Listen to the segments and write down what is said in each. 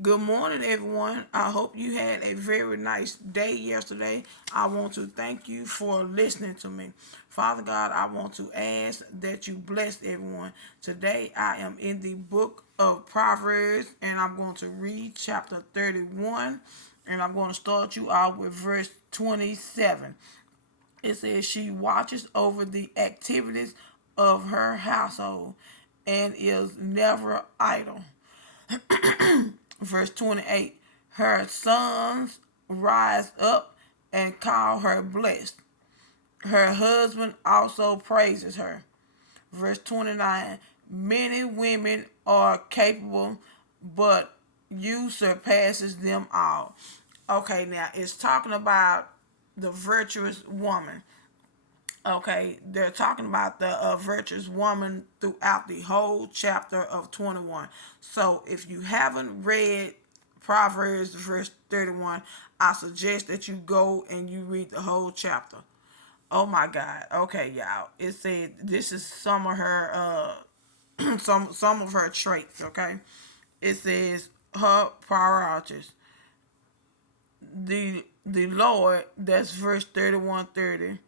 Good morning, everyone. I hope you had a very nice day yesterday. I want to thank you for listening to me. Father God, I want to ask that you bless everyone. Today, I am in the book of Proverbs, and I'm going to read chapter 31, and I'm going to start you out with verse 27. It says, she watches over the activities of her household and is never idle. Verse 28, her sons rise up and call her blessed. Her husband also praises her. Verse 29, many women are capable, but you surpasses them all. Okay, now it's talking about the virtuous woman. Okay, they're talking about the virtuous woman throughout the whole chapter of 21. So if you haven't read Proverbs verse 31, I suggest that you go and you read the whole chapter. Oh my God. Okay, y'all. It said this is some of her some of her traits, okay? It says her priorities. The Lord, that's verse 31:30.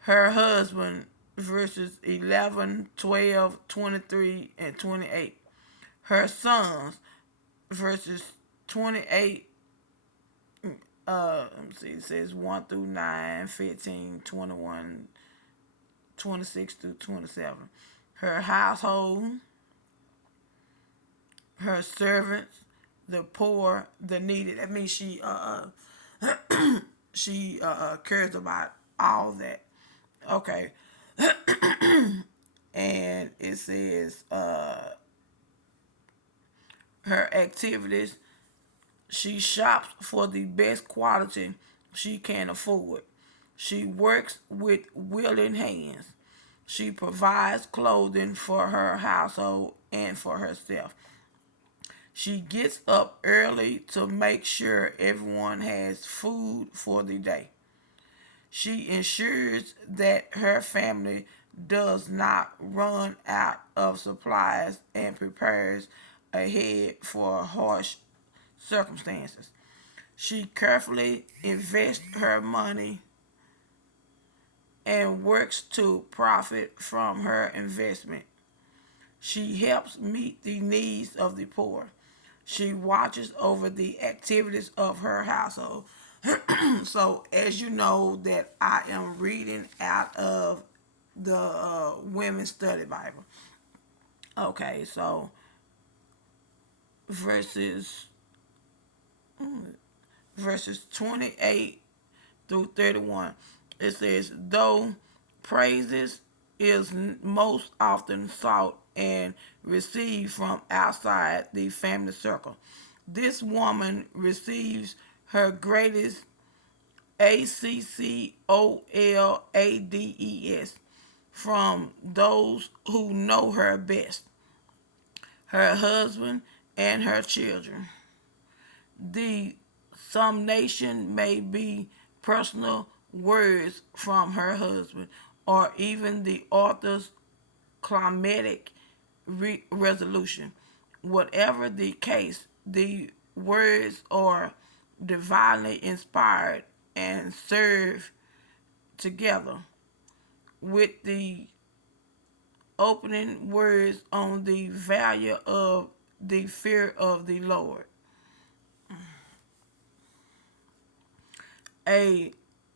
Her husband, verses 11, 12, 23, and 28. Her sons, verses 28, let me see, it says 1 through 9, 15, 21, 26 through 27. Her household, her servants, the poor, the needy. That means she cares about all that. Okay. And it says her activities. She shops for the best quality she can afford. She works with willing hands. She provides clothing for her household and for herself. She gets up early to make sure everyone has food for the day. She ensures that her family does not run out of supplies and prepares ahead for harsh circumstances. She carefully invests her money and works to profit from her investment. She helps meet the needs of the poor. She watches over the activities of her household. So, as you know, that I am reading out of the Women's Study Bible. Okay, so verses verses 28 through 31. It says, though praises is most often sought and received from outside the family circle, this woman receives her greatest ACCOLADES from those who know her best, her husband and her children. The summation may be personal words from her husband or even the author's climatic resolution. Whatever the case, the words are divinely inspired and serve together with the opening words on the value of the fear of the Lord. A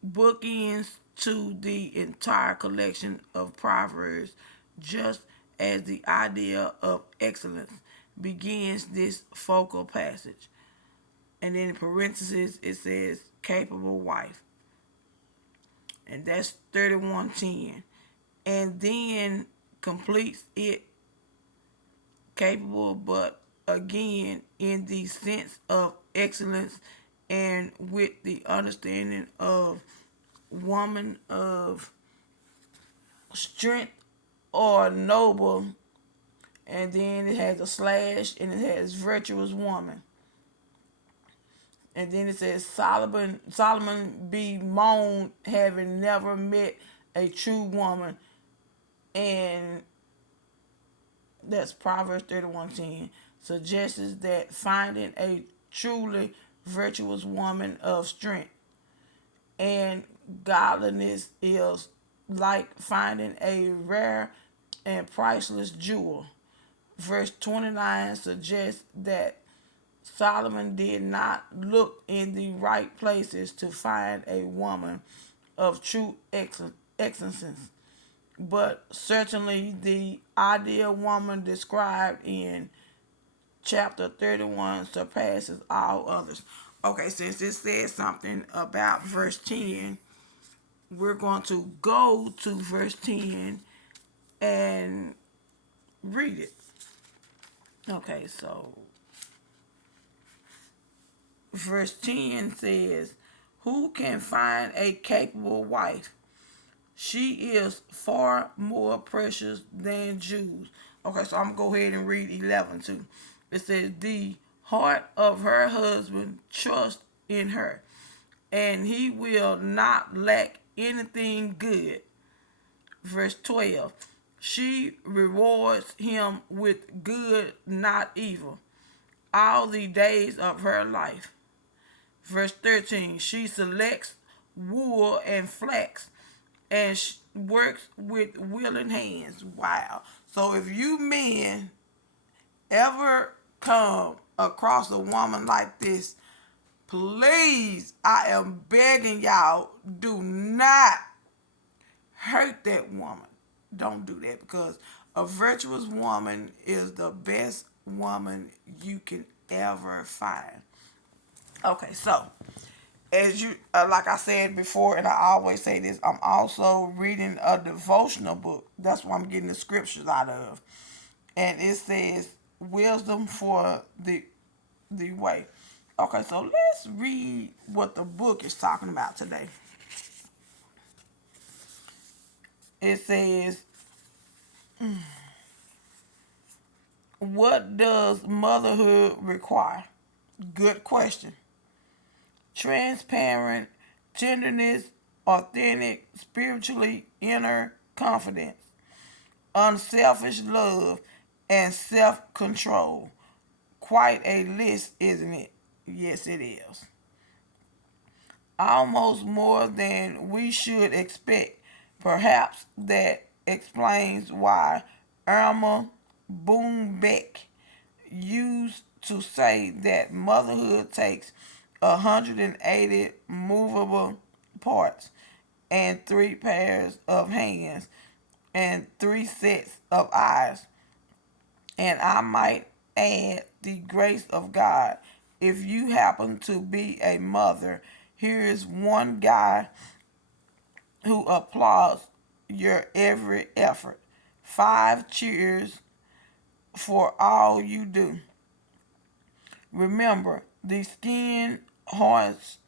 bookends to the entire collection of Proverbs, just as the idea of excellence begins this focal passage. And then in parentheses, it says capable wife. And that's 31:10. And then completes it capable, but again in the sense of excellence and with the understanding of woman of strength or noble, and then it has a slash and it has virtuous woman. And then it says Solomon bemoaned having never met a true woman, and that's Proverbs 31:10. suggests that finding a truly virtuous woman of strength and godliness is like finding a rare and priceless jewel. Verse 29 suggests that Solomon did not look in the right places to find a woman of true excellence, but certainly the ideal woman described in chapter 31 surpasses all others. Okay, since it says something about verse 10, we're going to go to verse 10 and read it. Okay, so verse 10 says, "Who can find a capable wife? She is far more precious than jewels." Okay, so I'm going to go ahead and read 11 too. It says, "The heart of her husband trusts in her, and he will not lack anything good." Verse 12, "She rewards him with good, not evil, all the days of her life." Verse 13, "She selects wool and flax and works with willing hands." Wow. So if you men ever come across a woman like this, please, I am begging y'all, do not hurt that woman. Don't do that, because a virtuous woman is the best woman you can ever find. Okay, so as you like I said before, and I always say this, I'm also reading a devotional book. That's what I'm getting the scriptures out of, and it says wisdom for the way. Okay, so let's read what the book is talking about today. It says, "What does motherhood require?" Good question. "Transparent tenderness, authentic, spiritually inner confidence, unselfish love, and self control." Quite a list, isn't it? Yes, it is. Almost more than we should expect. Perhaps that explains why Irma Boom Beck used to say that motherhood takes 180 movable parts and 3 pairs of hands and 3 sets of eyes. And I might add the grace of God. If you happen to be a mother, here is one guy who applauds your every effort. 5 cheers for all you do. Remember, the skin hearts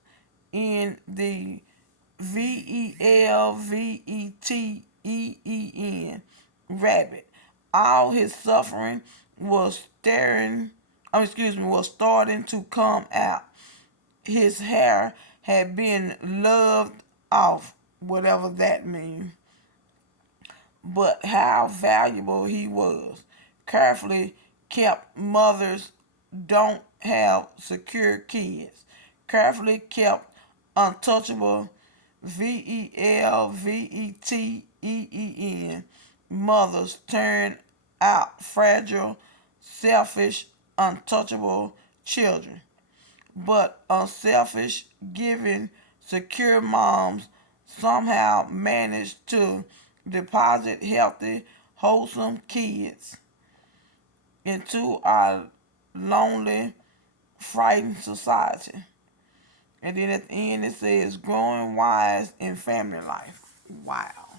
in the VELVETEEN rabbit. All his suffering was was starting to come out. His hair had been loved off, whatever that means. But how valuable he was. Carefully kept mothers don't have secure kids. Carefully kept untouchable VELVETEEN mothers turn out fragile, selfish, untouchable children. But unselfish, giving, secure moms somehow manage to deposit healthy, wholesome kids into our lonely, frightened society. And then at the end it says growing wise in family life. Wow.